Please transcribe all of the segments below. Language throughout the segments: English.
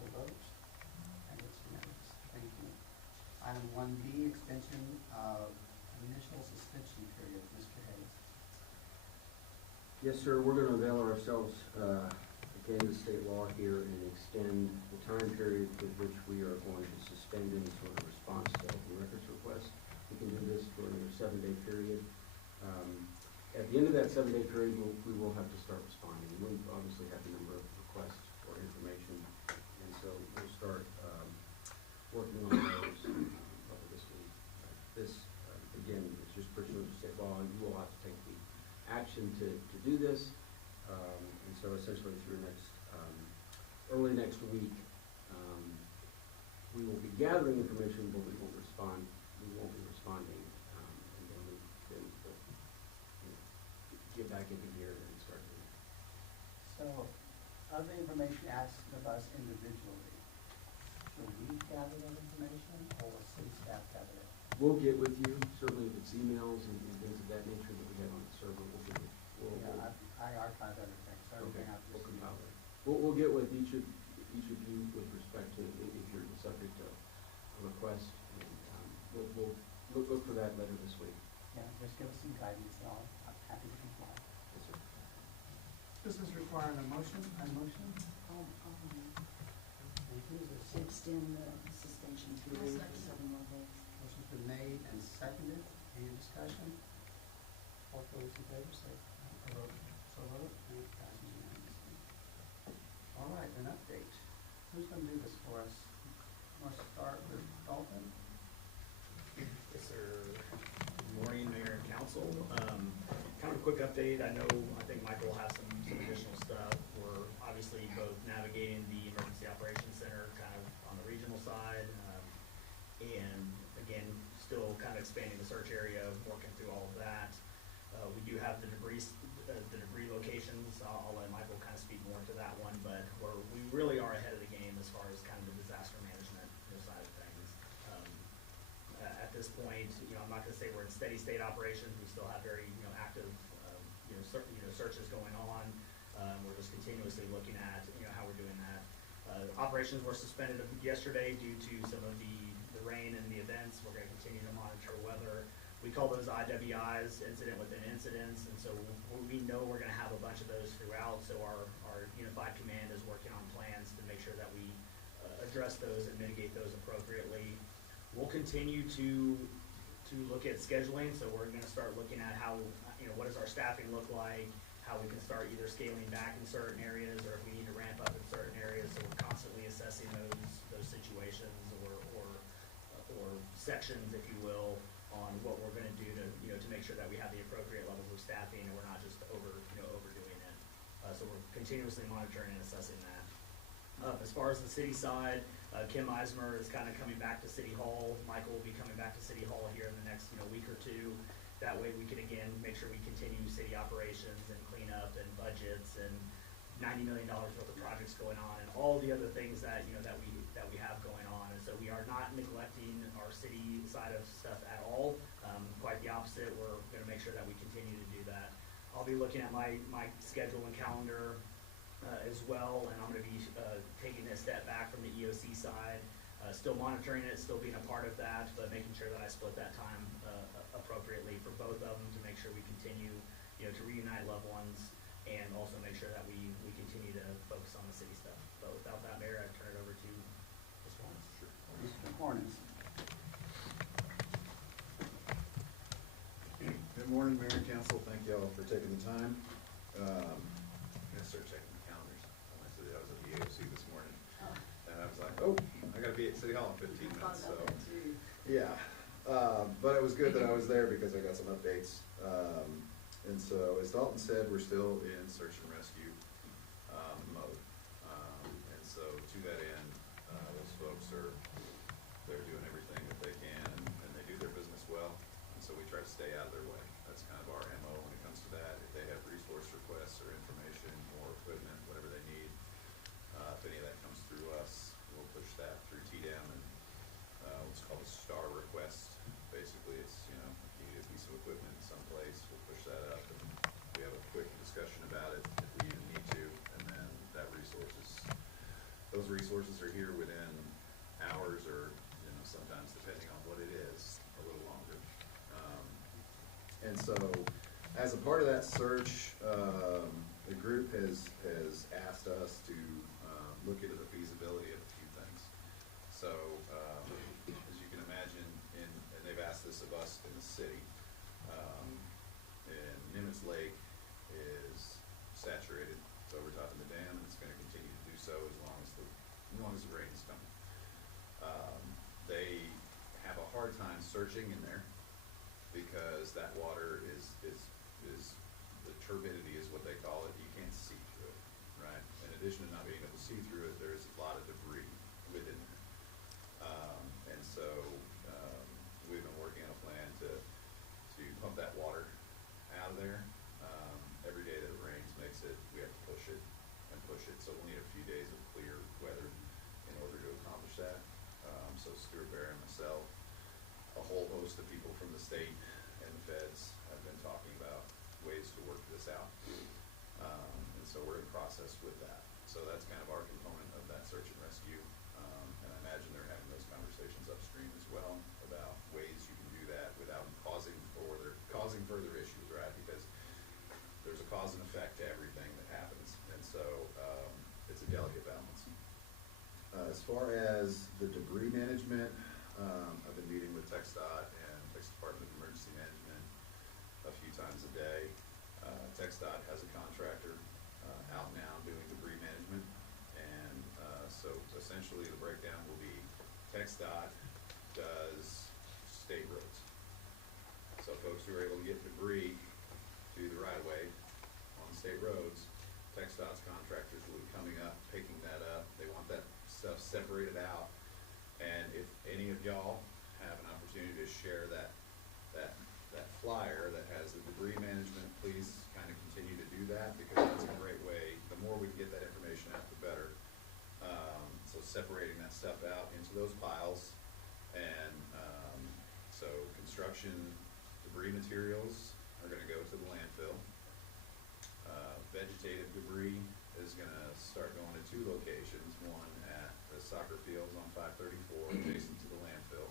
council vote, and it's unanimous. Thank you. Item 1B, extension of initial suspension period. Mr. Hayes. Yes, sir. We're going to avail ourselves again to state law here and extend the time period with which we are going to suspend any sort of response to open records request. We can do this for a 7-day period. At the end of that 7-day period, we will have to start responding. We obviously have a number of requests for information, and so we'll start working on those over this week. This, again, is just pursuant to state law, and you will have to take the action to do this. And so essentially through early next week, we will be gathering information, but we won't respond. We won't be responding, and then we'll get back into gear and start doing it. So, of the information asked of us individually, should we gather that information, or will city staff gather it? We'll get with you, certainly if it's emails and things of that nature that we have on the server, we'll get with you. I archive everything, so everything Okay, after we'll this compile meeting. it. We'll get with each of you with respect to if you're the subject of a request, and we'll look for that later this week. Yeah, just give us some guidance, and I'm happy to comply. Yes, sir. This is requiring a motion. A motion? Thank you. Is To extend the suspension period for 7 more days. Motion's been made and seconded. Any discussion? All those in favor say vote. So vote. And it passes unanimously. All right, an update. Who's going to do this for us? Want to start with Dalton? Yes, sir. Good morning, Mayor and Council. Kind of a quick update. I think Michael will have some additional stuff. We're obviously both navigating the Emergency Operations Center kind of on the regional side, and again, still kind of expanding the search area, working through all of that. We do have the debris locations. I'll let Michael kind of speak more to that one, but we really are ahead of the game as far as kind of the disaster management side of things. At this point, I'm not going to say we're in steady state operations. We still have very active searches going on. We're just continuously looking at how we're doing that. Operations were suspended yesterday due to some of the rain and the events. We're going to continue to monitor weather. We call those IWIs, incident within incidents, and so we know we're going to have a bunch of those throughout. So our unified command is working on plans to make sure that we address those and mitigate those appropriately. We'll continue to look at scheduling. So we're going to start looking at how what does our staffing look like, how we can start either scaling back in certain areas, or if we need to ramp up in certain areas. So we're constantly assessing those situations or sections, if you will, on what we're going to do to make sure that we have the appropriate levels of staffing and we're not just overdoing it. So we're continuously monitoring and assessing that. As far as the city side, Kim Eismer is kind of coming back to City Hall. Michael will be coming back to City Hall here in the next week or two. That way we can again make sure we continue city operations and cleanup and budgets and $90 million worth of projects going on and all the other things that that we have going on. And so we are not neglecting our city side of stuff at all. Quite the opposite. We're going to make sure that we continue to do that. I'll be looking at my schedule and calendar as well, and I'm going to be taking a step back from the EOC side, still monitoring it, still being a part of that, but making sure that I split that time appropriately for both of them to make sure we continue to reunite loved ones and also make sure that we continue to focus on the city stuff. But without that, Mayor, I turn it over to Mr. Horns. Sure. Mr. Horns. Good morning, Mayor and Council. Thank you all for taking the time. I'm gonna start checking the calendars. I said I was at the AOC this morning, and I was like, oh, I gotta be at City Hall in 15 minutes. So, yeah. But it was good that I was there because I got some updates. And so, as Dalton said, we're still in search and rescue mode. And so, to that end, those folks they're doing everything that they can, and they do their business well. And so, we try to stay out of their way. That's kind of our MO when it comes to that. If they have resource requests or information or equipment, whatever they need, if any of that comes through us, we'll push that through TDAM and what's called a STAR request. Basically, it's you need a piece of equipment someplace, we'll push that up, and we have a quick discussion about it if we even need to, and then those resources are As a part of that search, the group has asked us to look into the feasibility of a few things. So, as you can imagine, and they've asked this of us in the city, and Nimitz Lake is saturated. It's overtopping the dam, and it's going to continue to do so as long as the rain is coming. They have a hard time searching in there because that water is the turbidity is what they call it. You can't see through it, right? In addition to not being able to see through it, there's a lot of debris within there. And so we've been working on a plan to pump that water out of there. Every day that it rains makes it, we have to push it and push it. So we'll need a few days of clear weather in order to accomplish that. So Stuart Bear and myself, a whole host of people from the state and the feds have been talking about ways to work this out. And so we're in process with that. So that's kind of our component of that search and rescue. And I imagine they're having those conversations upstream as well about ways you can do that without causing further issues, right? Because there's a cause and effect to everything that happens. And so it's a delicate balance. As far as the debris management, I've been meeting with TxDOT and Texas Department of Emergency Management a few times a day. TxDOT has a contractor out now doing debris management, and so essentially the breakdown will be TxDOT does state roads. So folks who are able to get debris to the right of way on state roads, TxDOT's contractors will be coming up, picking that up. They want that stuff separated out. And if any of y'all have an opportunity to share that flyer that has the debris management, please kind of continue to do that, because that's a great way. The more we can get that information out, the better. So separating that stuff out into those piles, and so construction debris materials are going to go to the landfill. Vegetative debris is going to start going to two locations, one at the soccer fields on 534 adjacent to the landfill,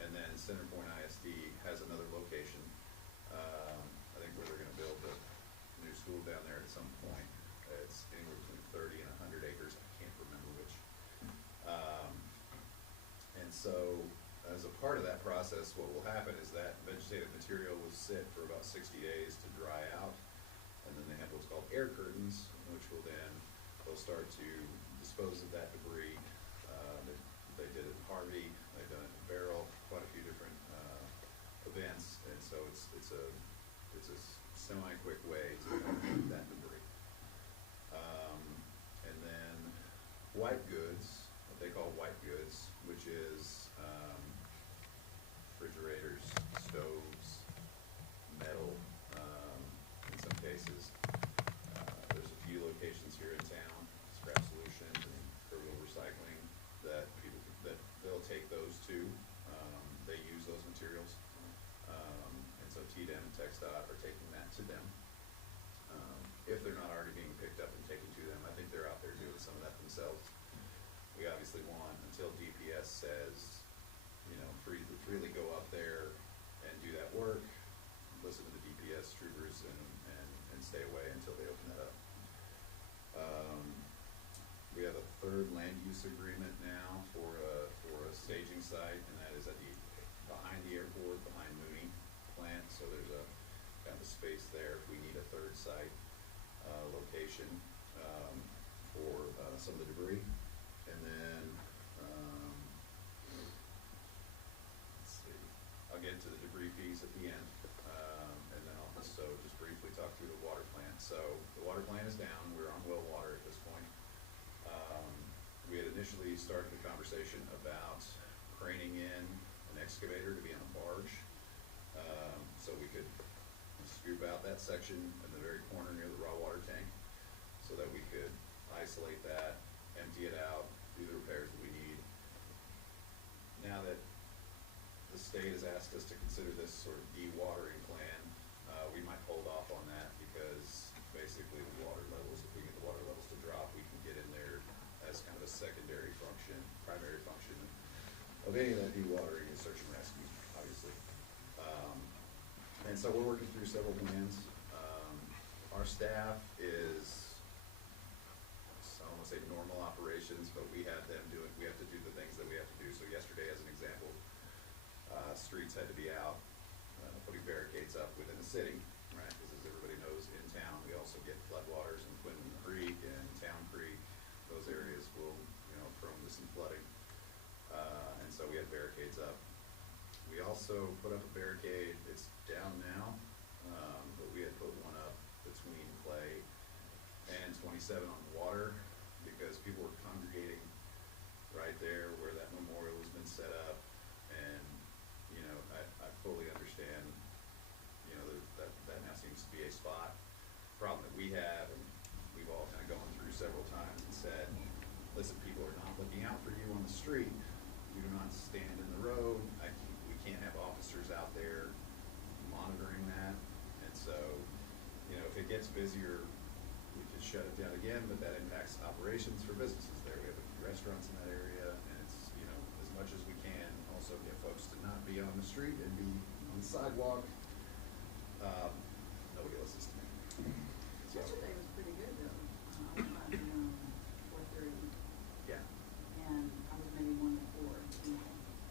and then Center Point ISD has another location, I think where they're going to build the new school down there at some point. It's anywhere between 30 and 100 acres, I can't remember which. And so as a part of that process, what will happen is that vegetative material will sit for about 60 days to dry out. And then they have what's called air curtains, which will then, they'll start to dispose of that debris. They did it in Harvey, they've done it in Barrel, quite a few different events, and so it's a semi-quick way to remove that debris. And then white goods, what they call white goods, which is refrigerators, stoves, metal, in some cases. There's a few locations here in town, Scrap Solutions and Kerrville Recycling, that they'll take those to. They use those materials. And so TDM and TxDOT are taking that to them. If they're not already being picked up and taken to them, I think they're out there doing some of that themselves. We obviously want, until DPS says, freely go up there and do that work, listen to the DPS troopers and stay away until they open that up. We have a third land use agreement now for a staging site, and that is behind the airport, behind Mooney plant. So there's a kind of a space there if we need a third site location for some of the debris. And then let's see, I'll get to the debris fees at the end, and then I'll also just briefly talk through the water plant. So the water plant is down. We're on well water at this point. We had initially started the conversation about craning in an excavator to be on a barge, so we could scoop out that section in the very corner near the raw water tank, so that we could isolate that, empty it out, do the repairs that we need. Now that the state has asked us to consider this sort of dewatering plan, we might hold off on that, because basically the water levels, if we get the water levels to drop, we can get in there as kind of a secondary function. Primary function of any of that dewatering is search and rescue, obviously. And so we're working through several plans. staff is, I don't wanna say normal operations, but we have to do the things that we have to do. So yesterday, as an example, streets had to be out, putting barricades up within the city, right? Because as everybody knows, in town, we also get floodwaters in Quinton Creek and Town Creek. Those areas will, prone to some flooding. And so we had barricades up. We also put up a barricade, it's down now, but we had put one up between Clay and 27 on water, because people were congregating right there where that memorial has been set up. And, I fully understand, that now seems to be a spot problem that we have, and we've all kind of gone through several times and said, listen, people are not looking out for you on the street. You do not stand in the road. We can't have officers out there monitoring that. And so, if it gets busier, we could shut it down again, but that impacts operations for businesses there. We have a few restaurants in that area, and it's, as much as we can, also get folks to not be on the street and be on the sidewalk. Nobody listens to me. So, Yesterday was pretty good though. I went by 4:30 yeah, and I was maybe 1 to 4.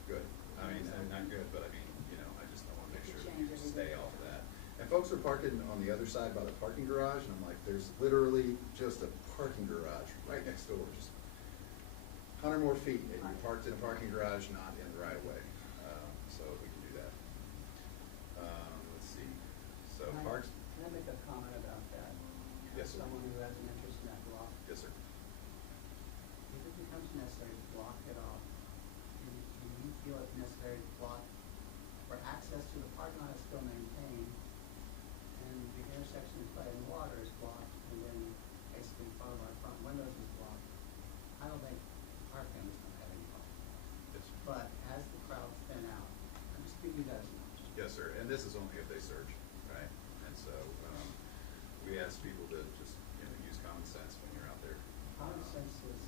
good. I mean, not good, but I mean, I just want to make sure that Change you everything. stay off of that. And folks are parking on the other side by the parking garage, and I'm like, there's literally just a parking garage right next door, just 100 more feet, and you're parked in a parking garage, not in the right of way. So we can do that. Let's see. So parks, Can I make a comment about that? Yes, sir. Someone who has an interest in that block, yes, sir. if it becomes necessary to block it off, do you feel it necessary to block where access to the parking lot is still maintained, and the intersection of Clay and Water is blocked, and then basically part of our front windows is blocked? I don't think our family's gonna have any problem. Yes. But as the crowds thin out, I'm just giving you guys an option. Yes, sir, and this is only if they search, right? And so, we ask people to just, use common sense when you're out there. Common sense is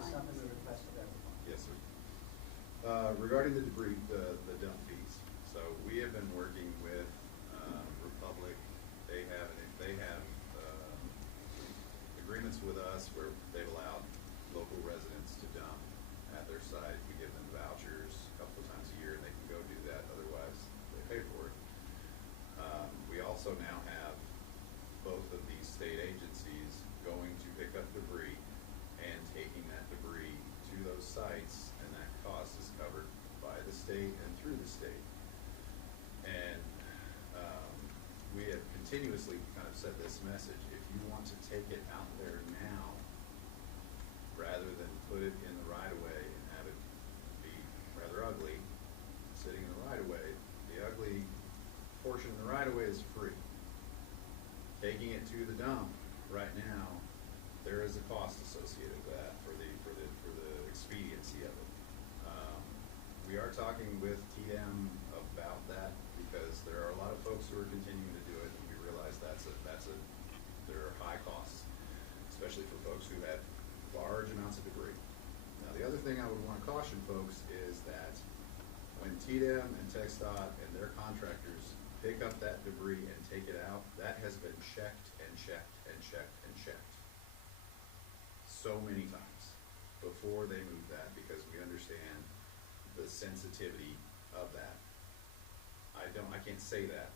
something we request of everyone. Yes, sir. Regarding the debris, the dump fees, so we have been working with, Republic. They have agreements with us where they've allowed local residents to dump at their site. We give them vouchers a couple of times a year, and they can go do that, otherwise they pay for it. We also now have both of these state agencies going to pick up debris and taking that debris to those sites, and that cost is covered by the state and through the state. And we have continuously kind of said this message: if you want to take it out there now, rather than put it in the right of way and have it be rather ugly, sitting in the right of way, the ugly portion of the right of way is free. Taking it to the dump right now, there is a cost associated with that for the expediency of it. We are talking with TDM about that, because there are a lot of folks who are continuing to do it, and we realize there are high costs, especially for folks who have large amounts of debris. Now, the other thing I would want to caution folks is that when TDM and TxDOT and their contractors pick up that debris and take it out, that has been checked and checked and checked and checked so many times before they move that, because we understand the sensitivity of that. I can't say that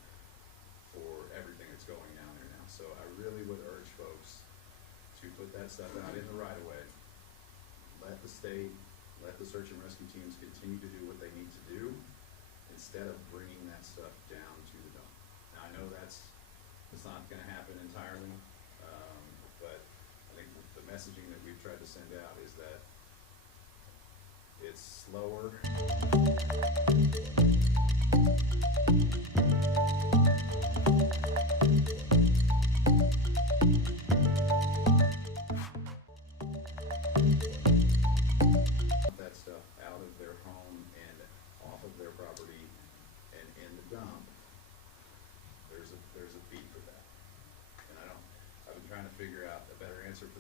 for everything that's going down there now. So I really would urge folks to put that stuff out in the right of way. Let the state, let the search and rescue teams continue to do what they need to do, instead of bringing that stuff down to the dump. Now, I know it's not gonna happen entirely, but I think the messaging that we've tried to send out is that it's slower. That stuff out of their home and off of their property and in the dump, there's a fee for that. And I've been trying to figure out a better answer for